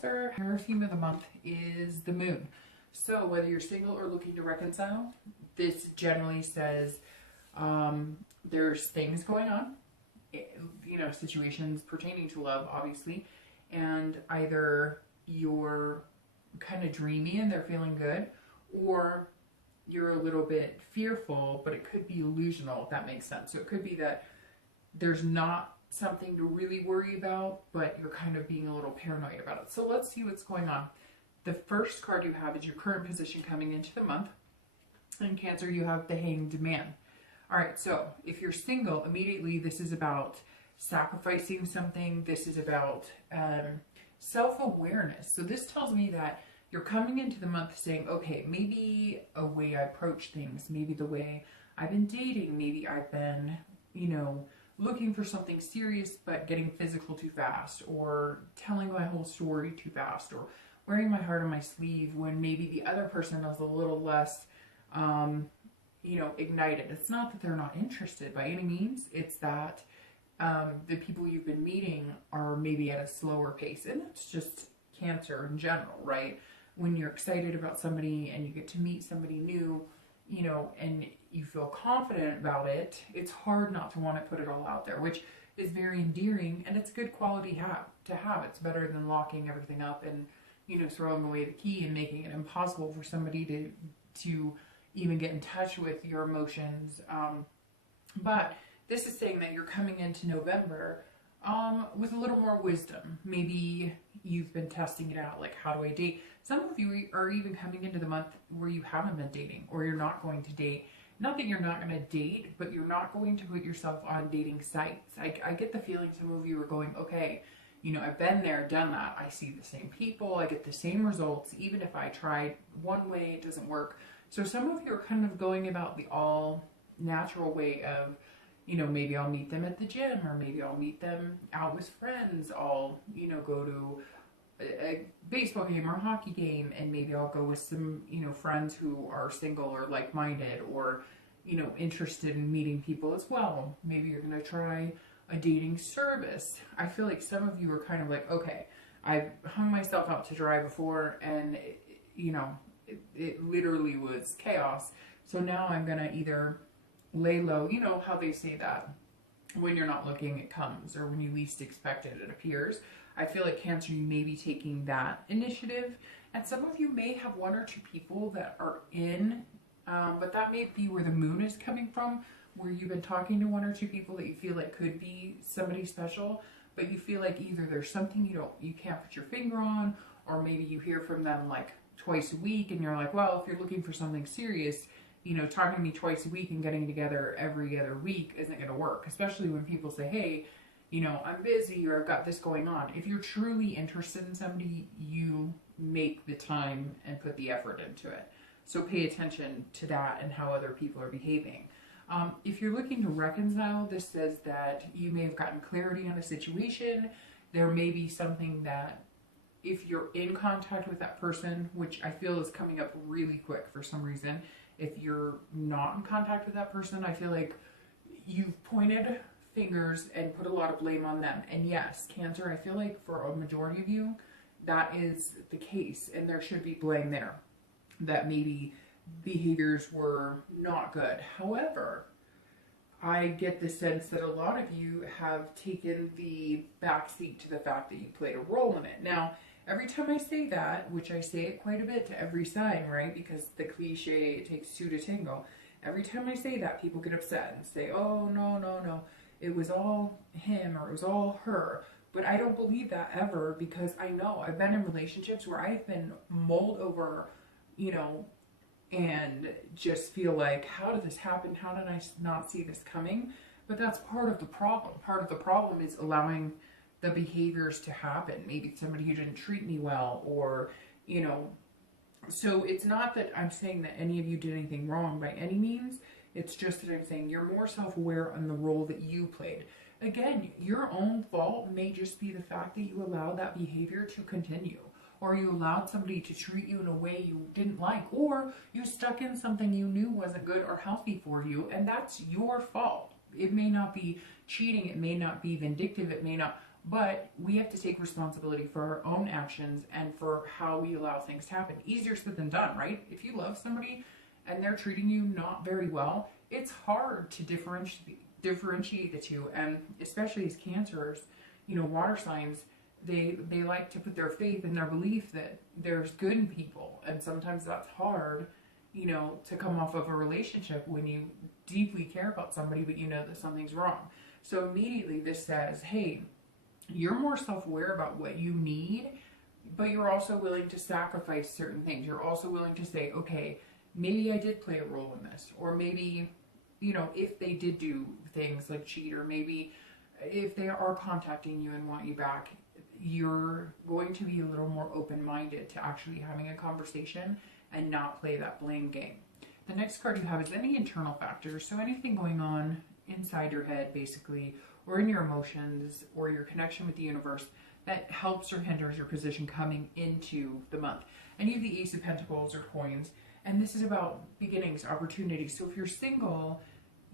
Cancer, your theme of the month is the moon. So whether you're single or looking to reconcile, this generally says there's things going on, situations pertaining to love, obviously, and either you're kind of dreamy and they're feeling good, or you're a little bit fearful, but it could be illusional, if that makes sense. So it could be that there's not something to really worry about, but you're kind of being a little paranoid about it. So let's see what's going on. The first card you have is your current position coming into the month. In Cancer, you have the Hanged Man. All right, so if you're single, immediately this is about sacrificing something. This is about self-awareness. So this tells me that you're coming into the month saying, okay, maybe a way I approach things, maybe the way I've been dating, maybe I've been, looking for something serious but getting physical too fast, or telling my whole story too fast, or wearing my heart on my sleeve when maybe the other person is a little less, ignited. It's not that they're not interested by any means. It's that the people you've been meeting are maybe at a slower pace. And that's just Cancer in general, right? When you're excited about somebody and you get to meet somebody new, and you feel confident about it, it's hard not to want to put it all out there, which is very endearing, and it's a good quality to have. It's better than locking everything up and, throwing away the key and making it impossible for somebody to even get in touch with your emotions. But this is saying that you're coming into November with a little more wisdom. Maybe you've been testing it out, like, how do I date? Some of you are even coming into the month where you haven't been dating, or you're not going to date. Not that you're not going to date, but you're not going to put yourself on dating sites. I get the feeling some of you are going, okay, I've been there, done that. I see the same people. I get the same results. Even if I tried one way, it doesn't work. So some of you are kind of going about the all natural way of, maybe I'll meet them at the gym, or maybe I'll meet them out with friends. I'll, go to a baseball game or a hockey game, and maybe I'll go with some, friends who are single or like-minded, or, interested in meeting people as well. Maybe you're going to try a dating service. I feel like some of you are kind of like, okay, I've hung myself out to dry before, and, it literally was chaos. So now I'm going to either lay low, how they say that when you're not looking, it comes, or when you least expect it, it appears. I feel like Cancer, you may be taking that initiative, and some of you may have one or two people that are in, but that may be where the moon is coming from, where you've been talking to one or two people that you feel like could be somebody special, but you feel like either there's something you can't put your finger on, or maybe you hear from them like twice a week, and you're like, well, if you're looking for something serious, talking to me twice a week and getting together every other week isn't going to work, especially when people say, hey, I'm busy, or I've got this going on. If you're truly interested in somebody, you make the time and put the effort into it. So pay attention to that and how other people are behaving. If you're looking to reconcile, this says that you may have gotten clarity on a situation. There may be something that, if you're in contact with that person, which I feel is coming up really quick for some reason, if you're not in contact with that person, I feel like you've pointed fingers and put a lot of blame on them. And yes, Cancer, I feel like for a majority of you, that is the case, and there should be blame there, that maybe behaviors were not good. However, I get the sense that a lot of you have taken the backseat to the fact that you played a role in it. Now, every time I say that, which I say it quite a bit to every sign, right? Because the cliche, it takes two to tango. Every time I say that, people get upset and say, oh, no. It was all him, or it was all her. But I don't believe that ever, because I know I've been in relationships where I've been mulled over, and just feel like, how did this happen? How did I not see this coming? But that's part of the problem. Part of the problem is allowing the behaviors to happen. Maybe somebody who didn't treat me well, or, so it's not that I'm saying that any of you did anything wrong by any means. It's just that I'm saying you're more self-aware on the role that you played. Again, your own fault may just be the fact that you allowed that behavior to continue, or you allowed somebody to treat you in a way you didn't like, or you stuck in something you knew wasn't good or healthy for you, and that's your fault. It may not be cheating, it may not be vindictive, it may not, But we have to take responsibility for our own actions and for how we allow things to happen. Easier said than done, right? If you love somebody and they're treating you not very well, it's hard to differentiate the two. And especially as Cancers, water signs, they like to put their faith and their belief that there's good in people. And sometimes that's hard, to come off of a relationship when you deeply care about somebody, but you know that something's wrong. So immediately this says, hey, you're more self-aware about what you need, but you're also willing to sacrifice certain things. You're also willing to say, okay, maybe I did play a role in this. Or maybe, if they did do things like cheat, or maybe if they are contacting you and want you back, you're going to be a little more open-minded to actually having a conversation and not play that blame game. The next card you have is any internal factors. So anything going on inside your head, basically, or in your emotions, or your connection with the universe that helps or hinders your position coming into the month. And you have the Ace of Pentacles or coins, and this is about beginnings, opportunities. So if you're single,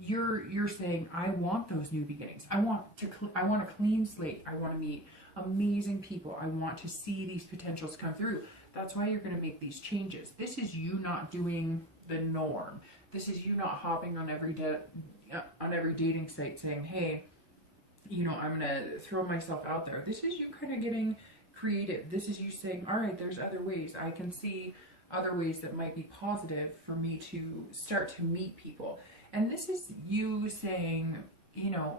you're saying, I want those new beginnings. I want a clean slate. I want to meet amazing people. I want to see these potentials come through. That's why you're going to make these changes. This is you not doing the norm. This is you not hopping on every dating site saying, hey, I'm going to throw myself out there. This is you kind of getting creative. This is you saying, all right, there's other ways. I can see other ways that might be positive for me to start to meet people. And this is you saying,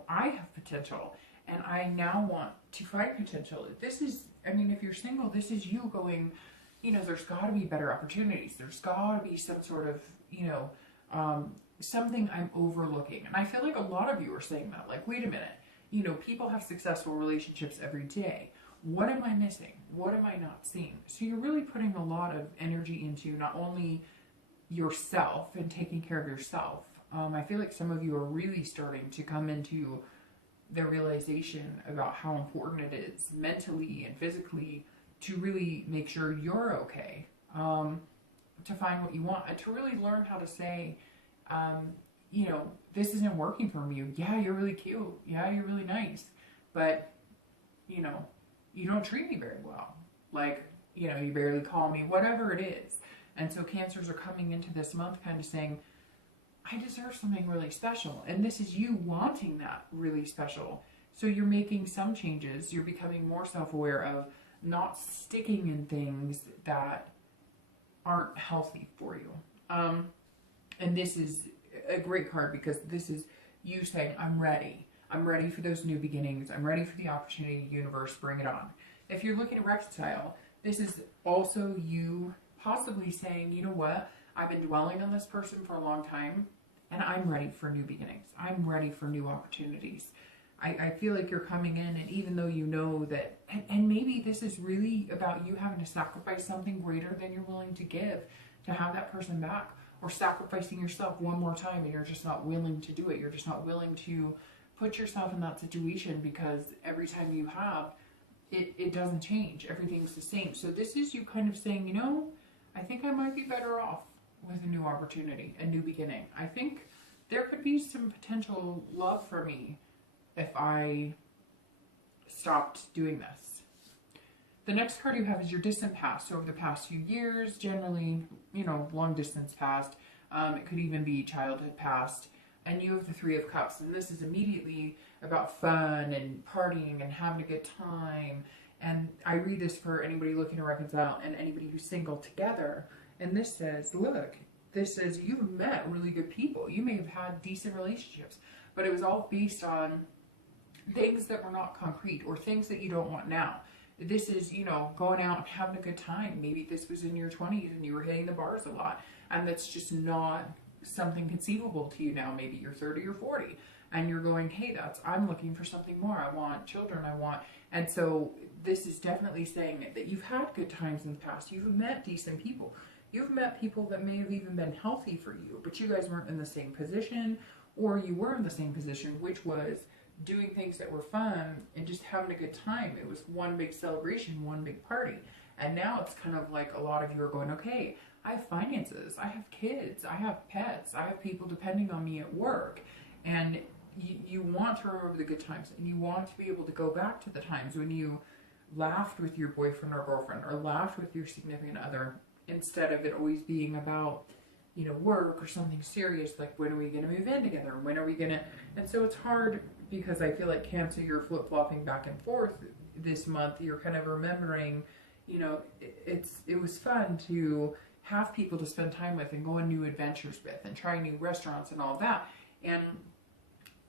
I have potential and I now want to find potential. This is, if you're single, this is you going, there's got to be better opportunities. There's got to be some sort of, something I'm overlooking. And I feel like a lot of you are saying that, like, wait a minute, people have successful relationships every day. What am I missing? What am I not seeing? So you're really putting a lot of energy into not only yourself and taking care of yourself. I feel like some of you are really starting to come into the realization about how important it is mentally and physically to really make sure you're okay, to find what you want, and to really learn how to say, this isn't working for you. Yeah, you're really cute. Yeah, you're really nice. But, you don't treat me very well. Like, you barely call me, whatever it is. And so Cancers are coming into this month kind of saying, I deserve something really special. And this is you wanting that really special. So you're making some changes. You're becoming more self-aware of not sticking in things that aren't healthy for you. And this is a great card because this is you saying, I'm ready. I'm ready for those new beginnings. I'm ready for the opportunity, universe, bring it on. If you're looking to reconcile, this is also you possibly saying, you know what? I've been dwelling on this person for a long time and I'm ready for new beginnings. I'm ready for new opportunities. I feel like you're coming in, and even though you know that, and maybe this is really about you having to sacrifice something greater than you're willing to give to have that person back, or sacrificing yourself one more time and you're just not willing to do it. You're just not willing to put yourself in that situation because every time you have, it doesn't change. Everything's the same. So this is you kind of saying, I think I might be better off with a new opportunity, a new beginning. I think there could be some potential love for me if I stopped doing this. The next card you have is your distant past. So over the past few years, generally, long distance past. It could even be childhood past. And you have the Three of Cups. And this is immediately about fun and partying and having a good time. And I read this for anybody looking to reconcile and anybody who's single together. And this says, look, this says you've met really good people. You may have had decent relationships, but it was all based on things that were not concrete or things that you don't want now. This is, going out and having a good time. Maybe this was in your 20s and you were hitting the bars a lot, and that's just not something conceivable to you now. Maybe you're 30 or 40 and you're going, hey, I'm looking for something more. I want children. And so this is definitely saying that you've had good times in the past. You've met decent people. You've met people that may have even been healthy for you, but you guys weren't in the same position, or you were in the same position, which was doing things that were fun and just having a good time. It was one big celebration, one big party. And now it's kind of like a lot of you are going, okay, I have finances, I have kids, I have pets, I have people depending on me at work. And you want to remember the good times, and you want to be able to go back to the times when you laughed with your boyfriend or girlfriend, or laughed with your significant other, instead of it always being about, you know, work or something serious, like when are we going to move in together? When are we going to... And so it's hard because I feel like Cancer, you're flip-flopping back and forth this month. You're kind of remembering, you know, it was fun to have people to spend time with and go on new adventures with and try new restaurants and all that. And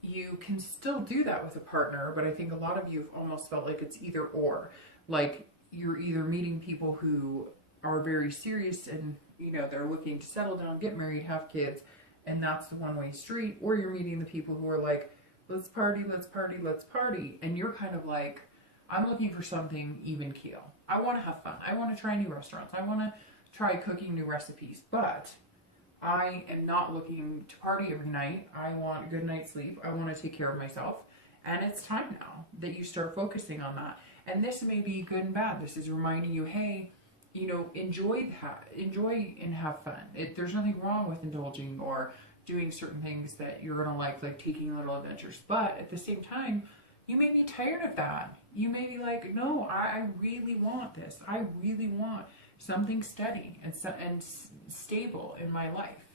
you can still do that with a partner, but I think a lot of you have almost felt like it's either or. Like you're either meeting people who are very serious and, you know, they're looking to settle down, get married, have kids, and that's the one-way street, or you're meeting the people who are like, let's party, let's party, let's party. And you're kind of like, I'm looking for something even keel. I want to have fun. I want to try new restaurants. I want to try cooking new recipes, but I am not looking to party every night. I want a good night's sleep. I want to take care of myself. And it's time now that you start focusing on that. And this may be good and bad. This is reminding you, hey, you know, enjoy and have fun. There's nothing wrong with indulging or doing certain things that you're going to like taking little adventures. But at the same time, you may be tired of that. You may be like, no, I really want this. I really want something steady and stable in my life.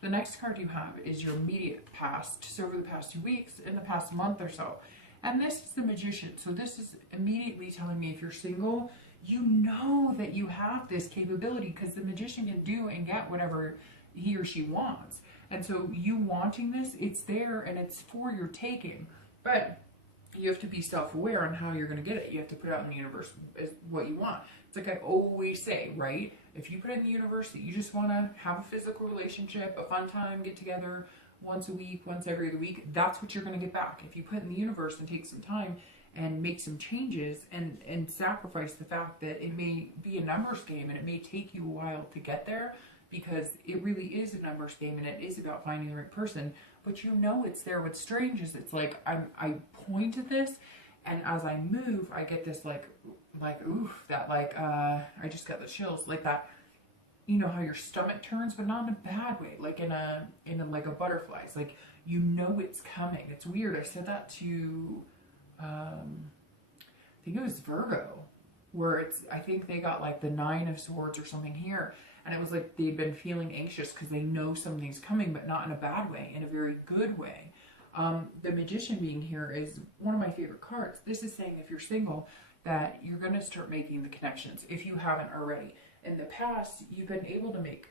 The next card you have is your immediate past. So over the past 2 weeks, in the past month or so. And this is the Magician. So this is immediately telling me if you're single, you know that you have this capability, because the Magician can do and get whatever he or she wants. And so you wanting this, it's there and it's for your taking. But you have to be self-aware on how you're going to get it. You have to put it out in the universe as what you want. It's like I always say, right? If you put it in the universe that you just want to have a physical relationship, a fun time, get together once a week, once every other week, that's what you're going to get back. If you put it in the universe and take some time and make some changes and sacrifice the fact that it may be a numbers game and it may take you a while to get there, because it really is a numbers game and it is about finding the right person, but you know it's there. What's strange is it's like I point at this, and as I move, I get this like oof, that like I just got the chills, like that, you know how your stomach turns, but not in a bad way, like in a like a butterflies, like you know it's coming. It's weird. I said that to I think it was Virgo, where I think they got like the 9 of Swords or something here. And it was like they'd been feeling anxious because they know something's coming, but not in a bad way, in a very good way. The Magician being here is one of my favorite cards. This is saying if you're single, that you're going to start making the connections, if you haven't already. In the past, you've been able to make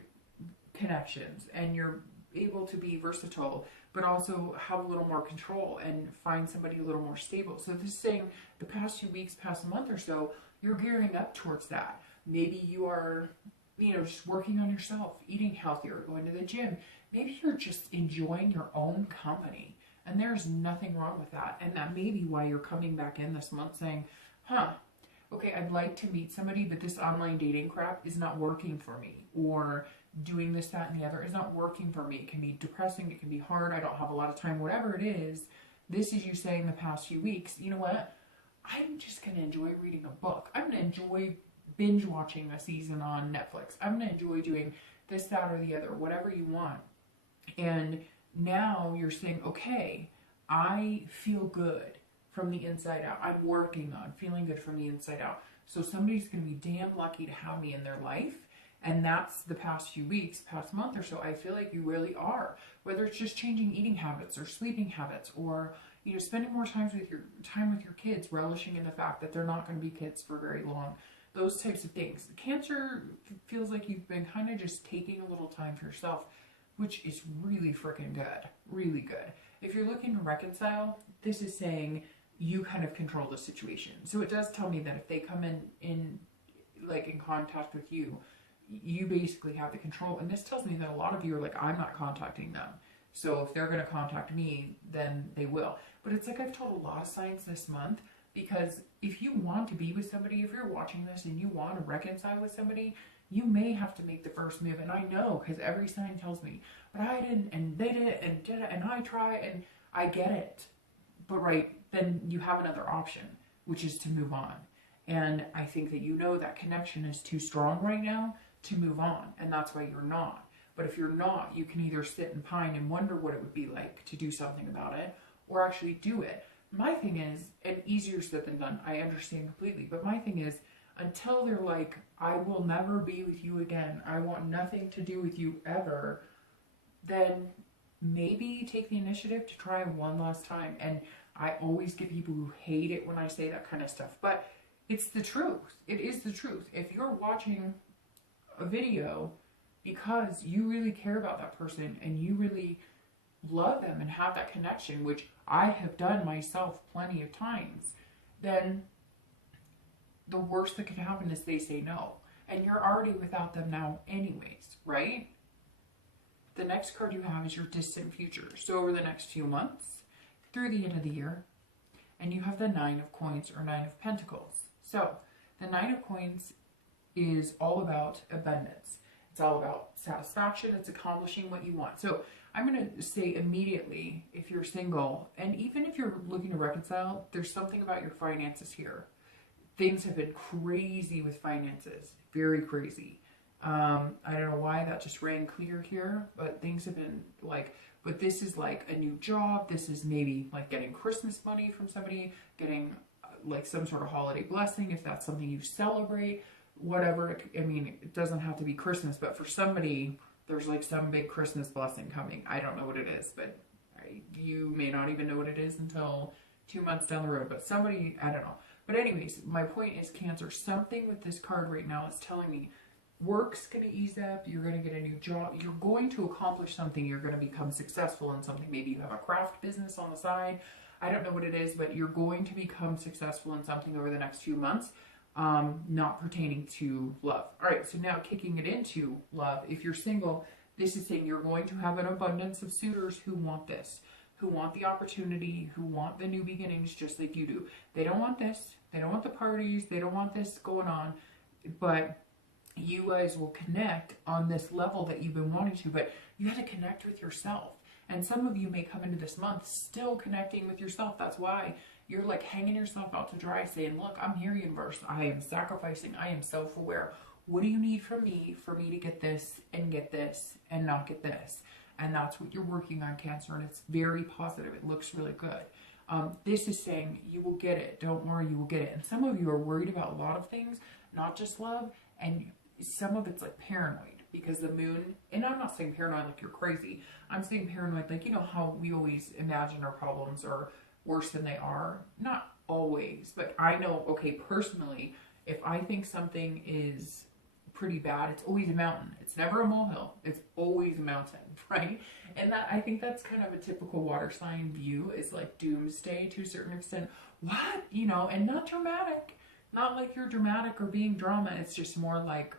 connections, and you're able to be versatile, but also have a little more control and find somebody a little more stable. So this is saying the past 2 weeks, past month or so, you're gearing up towards that. Maybe you are, you know, just working on yourself, eating healthier, going to the gym. Maybe you're just enjoying your own company, and there's nothing wrong with that. And that may be why you're coming back in this month saying, okay, I'd like to meet somebody, but this online dating crap is not working for me. Or doing this, that, and the other is not working for me. It can be depressing, it can be hard, I don't have a lot of time, whatever it is. This is you saying the past few weeks, you know what? I'm just going to enjoy reading a book. I'm going to enjoy binge watching a season on Netflix. I'm going to enjoy doing this, that, or the other, whatever you want. And now you're saying, okay, I feel good from the inside out. I'm working on feeling good from the inside out. So somebody's going to be damn lucky to have me in their life. And that's the past few weeks, past month or so. I feel like you really are. Whether it's just changing eating habits or sleeping habits, or, you know, spending more time with your kids, relishing in the fact that they're not going to be kids for very long. Those types of things. Cancer feels like you've been kind of just taking a little time for yourself, which is really freaking good. Really good. If you're looking to reconcile, this is saying you kind of control the situation. So it does tell me that if they come in contact with you, you basically have the control. And this tells me that a lot of you are like, I'm not contacting them. So if they're going to contact me, then they will. But it's like I've told a lot of signs this month, because if you want to be with somebody, if you're watching this and you want to reconcile with somebody, you may have to make the first move. And I know, because every sign tells me, but I didn't, and they did it, and I try, and I get it. But right, then you have another option, which is to move on. And I think that you know that connection is too strong right now to move on, and that's why you're not. But if you're not, you can either sit and pine and wonder what it would be like to do something about it, or actually do it. My thing is, and easier said than done, I understand completely, but my thing is, until they're like, I will never be with you again, I want nothing to do with you ever, then maybe take the initiative to try one last time. And I always get people who hate it when I say that kind of stuff, but it's the truth. It is the truth. If you're watching a video because you really care about that person and you really love them and have that connection, which I have done myself plenty of times, then the worst that could happen is they say no. And you're already without them now anyways, right? The next card you have is your distant future. So over the next few months, through the end of the year, and you have the 9 of Coins or 9 of Pentacles. So the 9 of Coins is all about abundance. It's all about satisfaction. It's accomplishing what you want. So I'm going to say immediately, if you're single, and even if you're looking to reconcile, there's something about your finances here. Things have been crazy with finances. Very crazy. I don't know why that just rang clear here, but things have been like, but this is like a new job. This is maybe like getting Christmas money from somebody, getting like some sort of holiday blessing, if that's something you celebrate, whatever. I mean, it doesn't have to be Christmas, but for somebody, there's like some big Christmas blessing coming. I don't know what it is, but you may not even know what it is until 2 months down the road, but somebody, I don't know. But anyways, my point is, Cancer, something with this card right now is telling me work's going to ease up. You're going to get a new job. You're going to accomplish something. You're going to become successful in something. Maybe you have a craft business on the side. I don't know what it is, but you're going to become successful in something over the next few months, not pertaining to love. All right, so now kicking it into love. If you're single, this is saying you're going to have an abundance of suitors who want this, who want the opportunity, who want the new beginnings just like you do. They don't want this. They don't want the parties. They don't want this going on. But you guys will connect on this level that you've been wanting to. But you have to connect with yourself. And some of you may come into this month still connecting with yourself. That's why you're like hanging yourself out to dry saying, look, I'm here, universe. I am sacrificing. I am self-aware. What do you need from me to get this and not get this? And that's what you're working on, Cancer, and it's very positive. It looks really good. This is saying you will get it. Don't worry, you will get it. And some of you are worried about a lot of things, not just love, and some of it's like paranoid because the moon, and I'm not saying paranoid like you're crazy. I'm saying paranoid like, you know how we always imagine our problems are worse than they are? Not always, but I know, okay, personally, if I think something is pretty bad, it's always a mountain. It's never a molehill. It's always a mountain, right? And that, I think that's kind of a typical water sign view, is like doomsday to a certain extent. What? You know, and not dramatic. Not like you're dramatic or being drama. It's just more like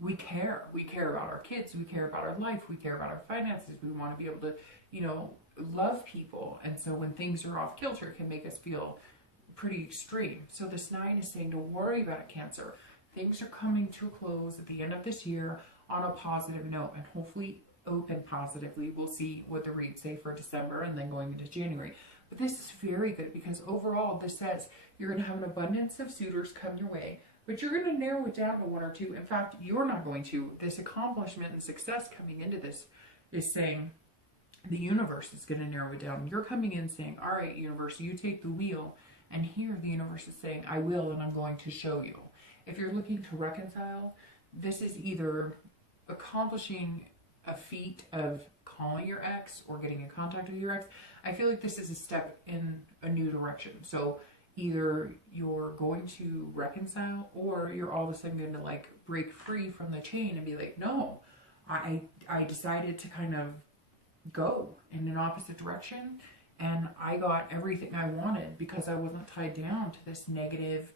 we care. We care about our kids. We care about our life. We care about our finances. We want to be able to, you know, love people. And so when things are off kilter, it can make us feel pretty extreme. So this 9 is saying, don't worry about it, Cancer. Things are coming to a close at the end of this year on a positive note, and hopefully open positively. We'll see what the reads say for December and then going into January. But this is very good because overall this says you're going to have an abundance of suitors come your way, but you're going to narrow it down to 1 or 2. In fact, you're not going to. This accomplishment and success coming into this is saying the universe is going to narrow it down. You're coming in saying, all right, universe, you take the wheel. And here the universe is saying, I will, and I'm going to show you. If you're looking to reconcile, this is either accomplishing a feat of calling your ex or getting in contact with your ex. I feel like this is a step in a new direction. So either you're going to reconcile or you're all of a sudden going to like break free from the chain and be like, no, I decided to kind of go in an opposite direction, and I got everything I wanted because I wasn't tied down to this negative,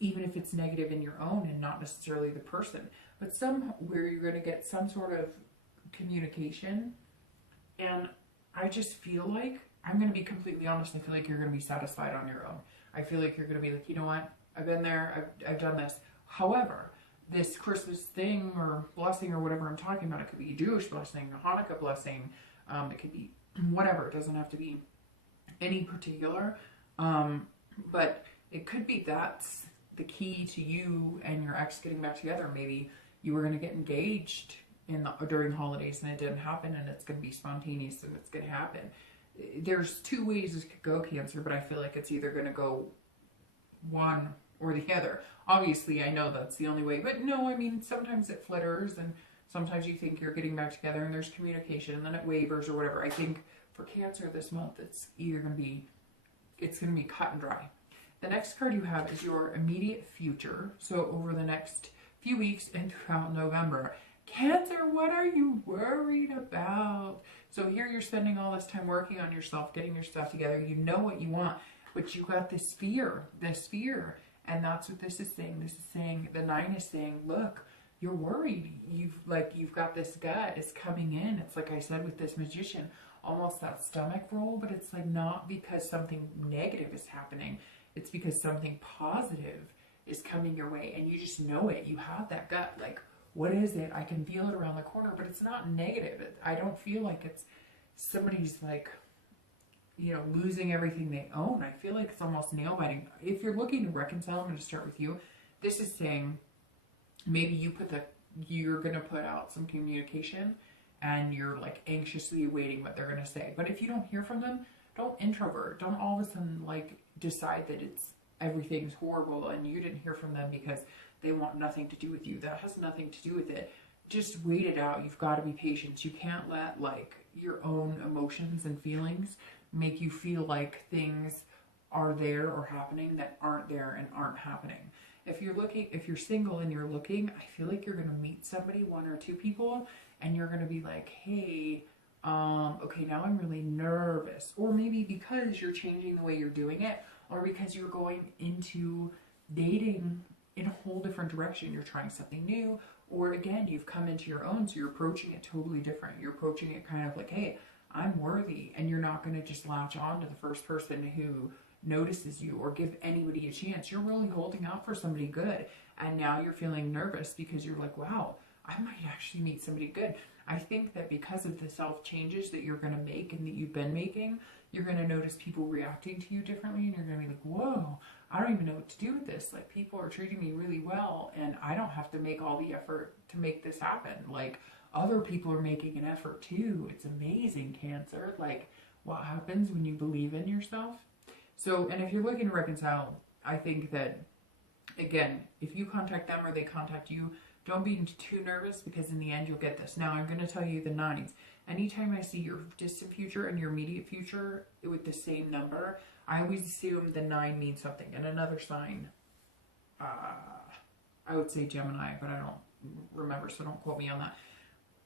even if it's negative in your own and not necessarily the person, but somewhere you're going to get some sort of communication. And I just feel like, I'm going to be completely honest, I feel like you're going to be satisfied on your own. I feel like you're going to be like, you know what, I've been there, I've done this. However, this Christmas thing or blessing or whatever I'm talking about, it could be a Jewish blessing, a Hanukkah blessing, it could be whatever, it doesn't have to be any particular, but it could be that's the key to you and your ex getting back together. Maybe you were going to get engaged during holidays and it didn't happen, and it's going to be spontaneous and it's going to happen. there's two ways this could go, Cancer, but I feel like it's either going to go one or the other. Obviously, I know that's the only way, but no, I mean, sometimes it flitters, and sometimes you think you're getting back together and there's communication, and then it wavers or whatever. I think for Cancer this month, it's either going to be, it's going to be cut and dry. The next card you have is your immediate future. So over the next few weeks and throughout November, Cancer, what are you worried about? So here you're spending all this time working on yourself, getting your stuff together. You know what you want, but you got this fear. And that's what this is saying. This is saying, the 9 is saying, look, you're worried. You've got this gut is coming in. It's like I said with this Magician, almost that stomach roll, but it's like not because something negative is happening. It's because something positive is coming your way, and you just know it. You have that gut, like, what is it? I can feel it around the corner, but it's not negative. I don't feel like it's somebody's like, you know, losing everything they own. I feel like it's almost nail biting. If you're looking to reconcile, I'm going to start with you. This is saying maybe you're going to put out some communication and you're like anxiously waiting what they're going to say. But if you don't hear from them, don't introvert. Don't all of a sudden like decide that everything's horrible and you didn't hear from them because they want nothing to do with you. That has nothing to do with it. Just wait it out. You've got to be patient. You can't let like your own emotions and feelings make you feel like things are there or happening that aren't there and aren't happening. If you're single and you're looking, I feel like you're going to meet somebody, 1 or 2 people, and you're going to be like, hey, okay, now I'm really nervous. Or maybe because you're changing the way you're doing it, or because you're going into dating in a whole different direction. You're trying something new, or again, you've come into your own, so you're approaching it totally different. You're approaching it kind of like, hey, I'm worthy, and you're not going to just latch on to the first person who notices you or give anybody a chance. You're really holding out for somebody good, and now you're feeling nervous because you're like, wow, I might actually meet somebody good. I think that because of the self changes that you're going to make and that you've been making, you're going to notice people reacting to you differently, and you're going to be like, whoa, I don't even know what to do with this. Like, people are treating me really well, and I don't have to make all the effort to make this happen. Like, other people are making an effort too. It's amazing, Cancer. Like, what happens when you believe in yourself? So, and if you're looking to reconcile, I think that, again, if you contact them or they contact you, don't be too nervous, because in the end you'll get this. Now, I'm going to tell you the 9s. Anytime I see your distant future and your immediate future with the same number, I always assume the 9 means something. And another sign, I would say Gemini, but I don't remember, so don't quote me on that.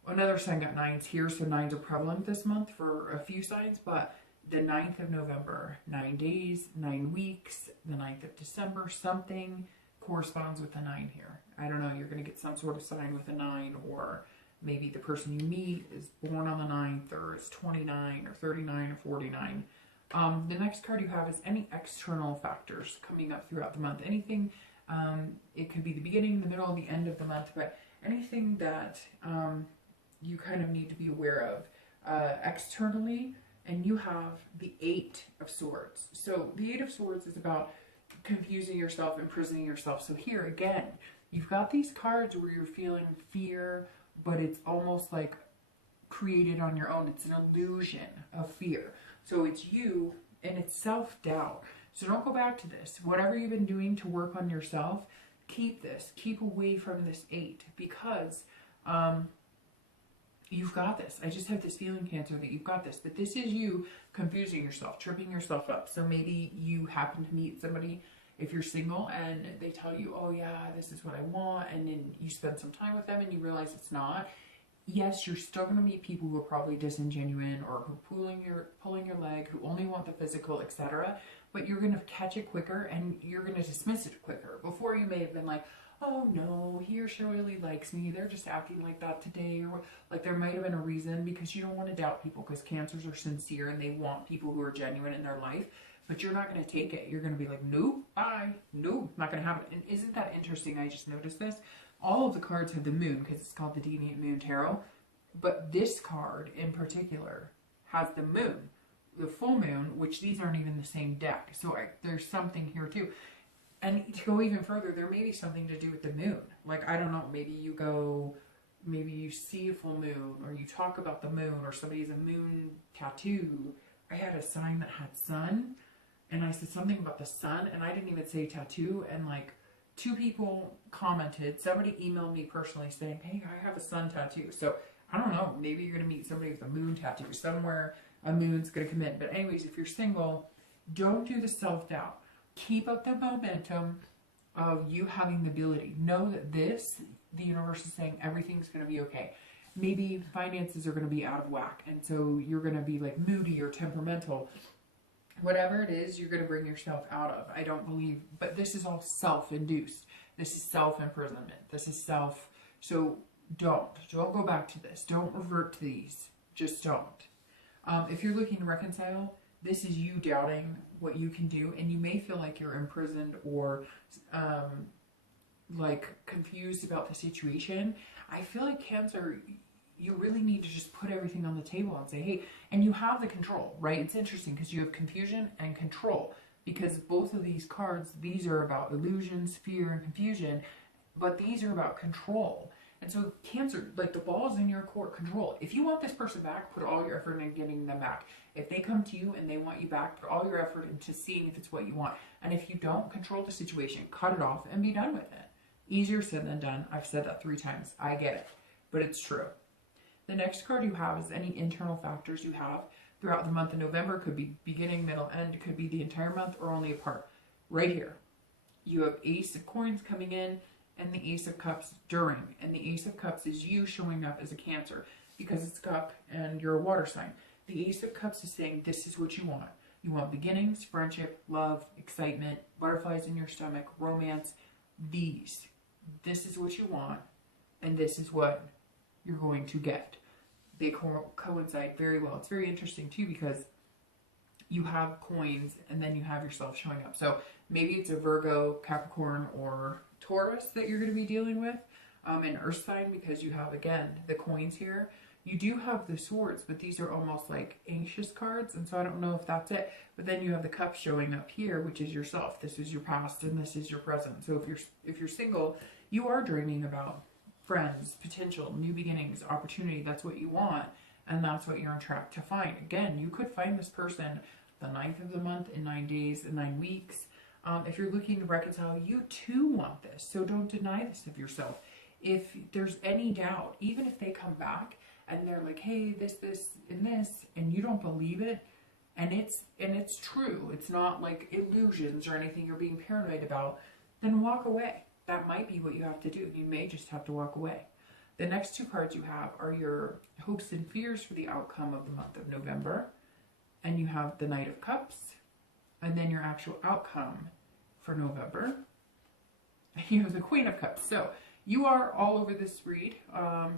Another sign got 9s here, so 9s are prevalent this month for a few signs, but the 9th of November, 9 days, 9 weeks, the 9th of December, something corresponds with the 9 here. I don't know, you're going to get some sort of sign with a 9, or maybe the person you meet is born on the 9th, or is 29, or 39, or 49. The next card you have is any external factors coming up throughout the month. Anything, it could be the beginning, the middle, the end of the month, but anything that you kind of need to be aware of externally. And you have the 8 of Swords. So the 8 of Swords is about confusing yourself, imprisoning yourself. So here again, you've got these cards where you're feeling fear, but it's almost like created on your own. It's an illusion of fear. So it's you, and it's self-doubt. So don't go back to this. Whatever you've been doing to work on yourself, keep this. Keep away from this 8, because you've got this. I just have this feeling, Cancer, that you've got this. That this is you confusing yourself, tripping yourself up. So maybe you happen to meet somebody, if you're single, and they tell you, oh yeah, this is what I want, and then you spend some time with them and you realize it's not. Yes, you're still going to meet people who are probably disingenuine, or who are pulling your leg, who only want the physical, etc. But you're going to catch it quicker, and you're going to dismiss it quicker. Before, you may have been like, oh no, he or she really likes me, they're just acting like that today, or like there might have been a reason, because you don't want to doubt people, because Cancers are sincere and they want people who are genuine in their life. But you're not going to take it. You're going to be like, nope, bye, nope, not going to happen. And isn't that interesting? I just noticed this. All of the cards have the moon, because it's called the Deviant Moon Tarot, but this card in particular has the moon, the full moon, which these aren't even the same deck. So there's something here too. And to go even further, there may be something to do with the moon. Like, I don't know, maybe you see a full moon, or you talk about the moon, or somebody has a moon tattoo, I had a sign that had sun, and I said something about the sun, and I didn't even say tattoo, and like 2 people commented. Somebody emailed me personally saying, hey, I have a sun tattoo. So I don't know, maybe you're going to meet somebody with a moon tattoo. Somewhere a moon's going to come in. But anyways, if you're single, don't do the self-doubt. Keep up the momentum of you having the ability. Know that the universe is saying everything's going to be okay. Maybe finances are going to be out of whack, and so you're going to be like moody or temperamental. Whatever it is, you're going to bring yourself out of. I don't believe, but this is all self-induced. This is self-imprisonment. This is self. So don't go back to this. Don't revert to these. Just don't. If you're looking to reconcile, this is you doubting what you can do, and you may feel like you're imprisoned or like confused about the situation. I feel like Cancer, you really need to just put everything on the table and say, hey, and you have the control, right? It's interesting because you have confusion and control, because both of these cards, these are about illusions, fear, and confusion, but these are about control. And so Cancer, like the ball's in your court, control. If you want this person back, put all your effort in getting them back. If they come to you and they want you back, put all your effort into seeing if it's what you want. And if you don't, control the situation, cut it off, and be done with it. Easier said than done. I've said that 3 times. I get it, but it's true. The next card you have is any internal factors you have throughout the month of November. Could be beginning, middle, end. It could be the entire month or only a part. Right here, you have Ace of Coins coming in and the Ace of Cups during. And the Ace of Cups is you showing up as a Cancer because it's cup and you're a water sign. The Ace of Cups is saying this is what you want. You want beginnings, friendship, love, excitement, butterflies in your stomach, romance. This is what you want, and this is what you're going to get. They coincide very well. It's very interesting too because you have coins and then you have yourself showing up. So maybe it's a Virgo, Capricorn, or Taurus that you're going to be dealing with, an earth sign, because you have, again, the coins here. You do have the swords, but these are almost like anxious cards, and so I don't know if that's it. But then you have the cup showing up here, which is yourself. This is your past and this is your present. So if you're single, you are dreaming about friends, potential, new beginnings, opportunity. That's what you want, and that's what you're on track to find. Again, you could find this person the 9th of the month, in 9 days, in 9 weeks. If you're looking to reconcile, you too want this, so don't deny this of yourself. If there's any doubt, even if they come back and they're like, hey, this, and this, and you don't believe it, and it's true, it's not like illusions or anything you're being paranoid about, then walk away. That might be what you have to do. You may just have to walk away. The next 2 cards you have are your hopes and fears for the outcome of the month of November. And you have the Knight of Cups, and then your actual outcome for November. And you have the Queen of Cups. So you are all over this read,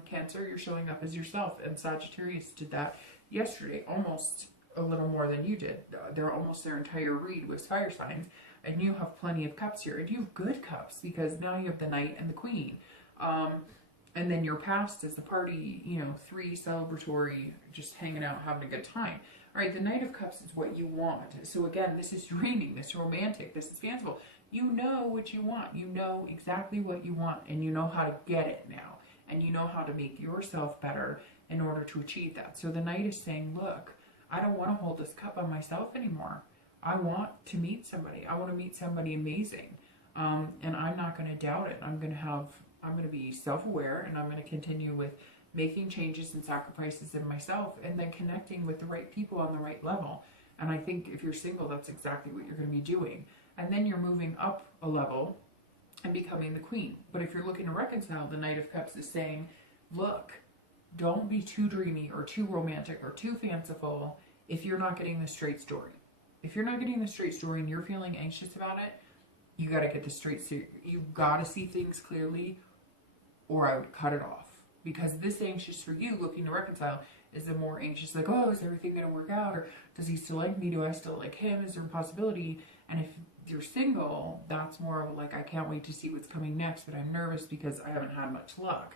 Cancer. You're showing up as yourself, and Sagittarius did that yesterday, almost a little more than you did. Almost their entire read was fire signs, and you have plenty of cups here, and you have good cups because now you have the Knight and the Queen. And then your past is the party, 3 celebratory, just hanging out, having a good time. All right, the Knight of Cups is what you want. So again, this is dreaming, this is romantic, this is fanciful. You know what you want. You know exactly what you want, and you know how to get it now. And you know how to make yourself better in order to achieve that. So the Knight is saying, look, I don't want to hold this cup on myself anymore. I want to meet somebody. I want to meet somebody amazing. And I'm not going to doubt it. I'm going to be self-aware, and I'm going to continue with making changes and sacrifices in myself, and then connecting with the right people on the right level. And I think if you're single, that's exactly what you're going to be doing. And then you're moving up a level and becoming the Queen. But if you're looking to reconcile, the Knight of Cups is saying, look, don't be too dreamy or too romantic or too fanciful if you're not getting the straight story. If you're not getting the straight story and you're feeling anxious about it, you got to get the straight story. You got to see things clearly, or I would cut it off. Because this anxious for you, looking to reconcile, is the more anxious, like, oh, is everything going to work out? Or does he still like me? Do I still like him? Is there a possibility? And if you're single, that's more of like, I can't wait to see what's coming next, but I'm nervous because I haven't had much luck.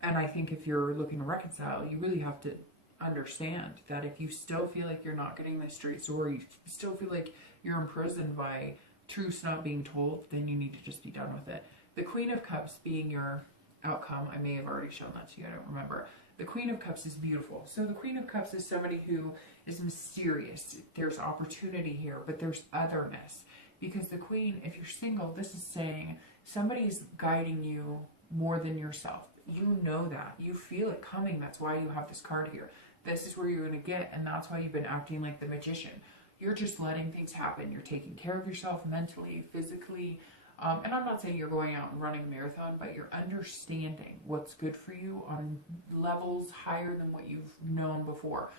And I think if you're looking to reconcile, you really have to understand that if you still feel like you're not getting the straight story, you still feel like you're imprisoned by truths not being told, then you need to just be done with it. The Queen of Cups being your outcome. I may have already shown that to you. I don't remember. The Queen of Cups is beautiful. So the Queen of Cups is somebody who is mysterious. There's opportunity here, but there's otherness. Because the Queen, if you're single, this is saying somebody is guiding you more than yourself. You know that. You feel it coming. That's why you have this card here. This is where you're going to get, and that's why you've been acting like the magician. You're just letting things happen. You're taking care of yourself mentally, physically. And I'm not saying you're going out and running a marathon, but you're understanding what's good for you on levels higher than what you've known before.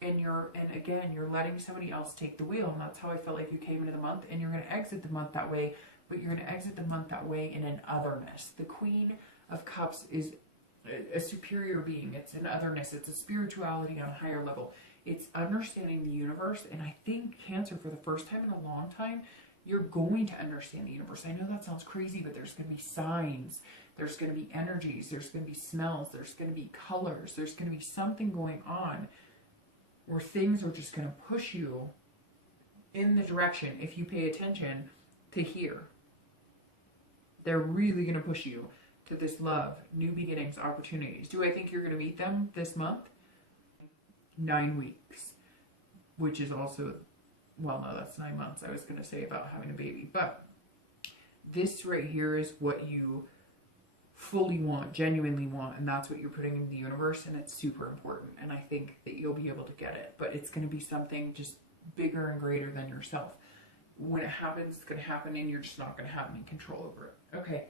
And again, you're letting somebody else take the wheel. And that's how I felt like you came into the month. And you're going to exit the month that way, but you're going to exit the month that way in an otherness. The Queen of Cups is a superior being. It's an otherness. It's a spirituality on a higher level. It's understanding the universe. And I think Cancer, for the first time in a long time, you're going to understand the universe. I know that sounds crazy, but there's going to be signs. There's going to be energies. There's going to be smells. There's going to be colors. There's going to be something going on where things are just going to push you in the direction, if you pay attention, to here. They're really going to push you to this love, new beginnings, opportunities. Do I think you're going to meet them this month? 9 weeks, which is also... well, no, that's 9 months. I was going to say about having a baby. But this right here is what you fully want, genuinely want. And that's what you're putting into the universe. And it's super important. And I think that you'll be able to get it. But it's going to be something just bigger and greater than yourself. When it happens, it's going to happen. And you're just not going to have any control over it. Okay.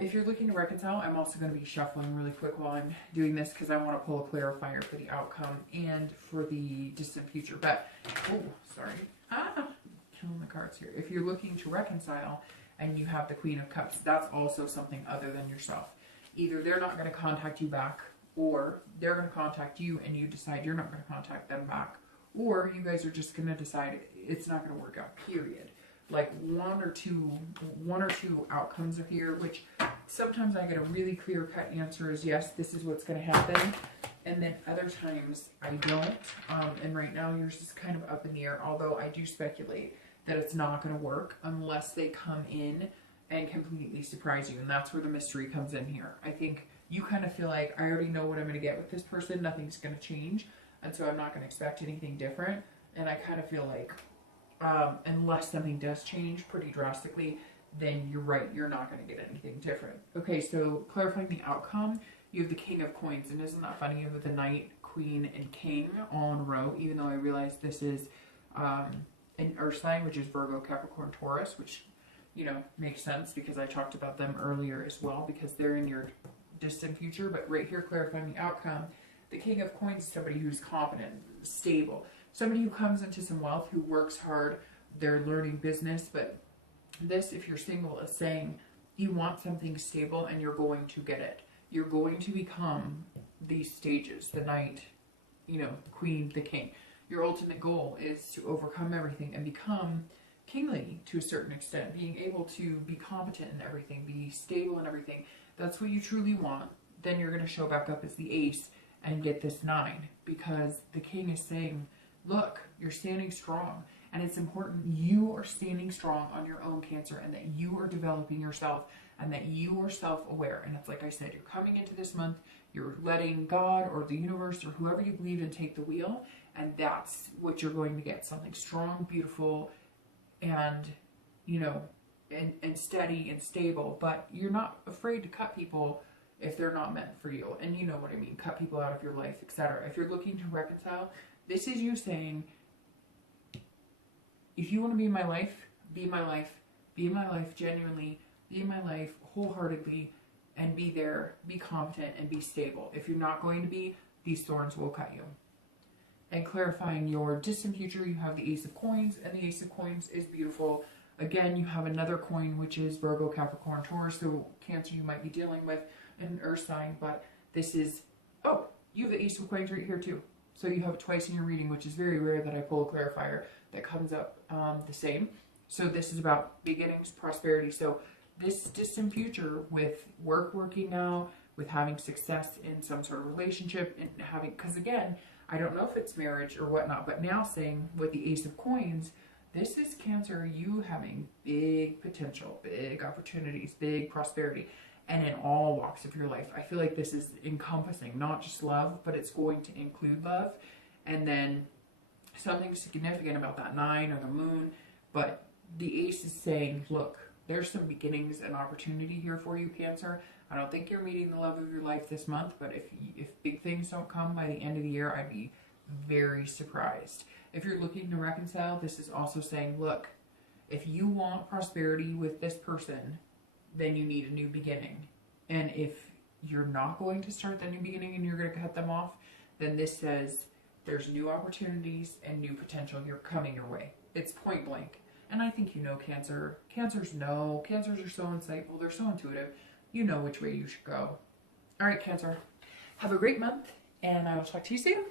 If you're looking to reconcile, I'm also going to be shuffling really quick while I'm doing this because I want to pull a clarifier for the outcome and for the distant future. But, oh, sorry. Killing the cards here. If you're looking to reconcile and you have the Queen of Cups, that's also something other than yourself. Either they're not going to contact you back, or they're going to contact you and you decide you're not going to contact them back, or you guys are just going to decide it's not going to work out, period. Like one or two outcomes are here, which sometimes I get a really clear-cut answer is yes, this is what's going to happen. And then other times I don't. And right now yours is kind of up in the air, although I do speculate that it's not going to work unless they come in and completely surprise you. And that's where the mystery comes in here. I think you kind of feel like I already know what I'm going to get with this person. Nothing's going to change. And so I'm not going to expect anything different. And I kind of feel like unless something does change pretty drastically, then you're right, you're not going to get anything different. Okay, so clarifying the outcome, you have the King of Coins, and isn't that funny? You have the Knight, Queen, and King all in a row, even though I realize this is an Earth sign, which is Virgo, Capricorn, Taurus, which, you know, makes sense because I talked about them earlier as well because they're in your distant future. But right here, clarifying the outcome, the King of Coins is somebody who's confident, stable, somebody who comes into some wealth, who works hard, they're learning business. But this, if you're single, is saying you want something stable and you're going to get it. You're going to become these stages, the Knight, you know, the Queen, the King. Your ultimate goal is to overcome everything and become kingly to a certain extent, being able to be competent in everything, be stable in everything. That's what you truly want. Then you're going to show back up as the Ace and get this 9, because the King is saying, look, you're standing strong, and it's important you are standing strong on your own, Cancer, and that you are developing yourself, and that you are self-aware. And it's like I said, you're coming into this month, you're letting God or the universe or whoever you believe in take the wheel, and that's what you're going to get, something strong, beautiful, and, you know, and steady and stable. But you're not afraid to cut people if they're not meant for you, and you know what I mean, cut people out of your life, etc. If you're looking to reconcile, this is you saying, if you want to be in my life, be in my life, be in my life genuinely, be in my life wholeheartedly, and be there, be competent, and be stable. If you're not going to be, these thorns will cut you. And clarifying your distant future, you have the Ace of Coins, and the Ace of Coins is beautiful. Again, you have another coin, which is Virgo, Capricorn, Taurus, so Cancer you might be dealing with an Earth sign, but this is, oh, you have the Ace of Coins right here too. So you have it twice in your reading, which is very rare that I pull a clarifier that comes up the same. So this is about beginnings, prosperity. So this distant future with working out, with having success in some sort of relationship, and having, because again, I don't know if it's marriage or whatnot, but now saying with the Ace of Coins, this is Cancer, you having big potential, big opportunities, big prosperity. and in all walks of your life. I feel like this is encompassing not just love, but it's going to include love. And then something significant about that 9 or the moon, but the ace is saying, look, there's some beginnings and opportunity here for you, Cancer. I don't think you're meeting the love of your life this month, but if big things don't come by the end of the year, I'd be very surprised. If you're looking to reconcile, this is also saying, look, if you want prosperity with this person, then you need a new beginning. And if you're not going to start that new beginning and you're going to cut them off, then this says there's new opportunities and new potential you're coming your way. It's point blank. And I think you know, Cancer. Cancers know. Cancers are so insightful. They're so intuitive. You know which way you should go. All right, Cancer. Have a great month, and I will talk to you soon.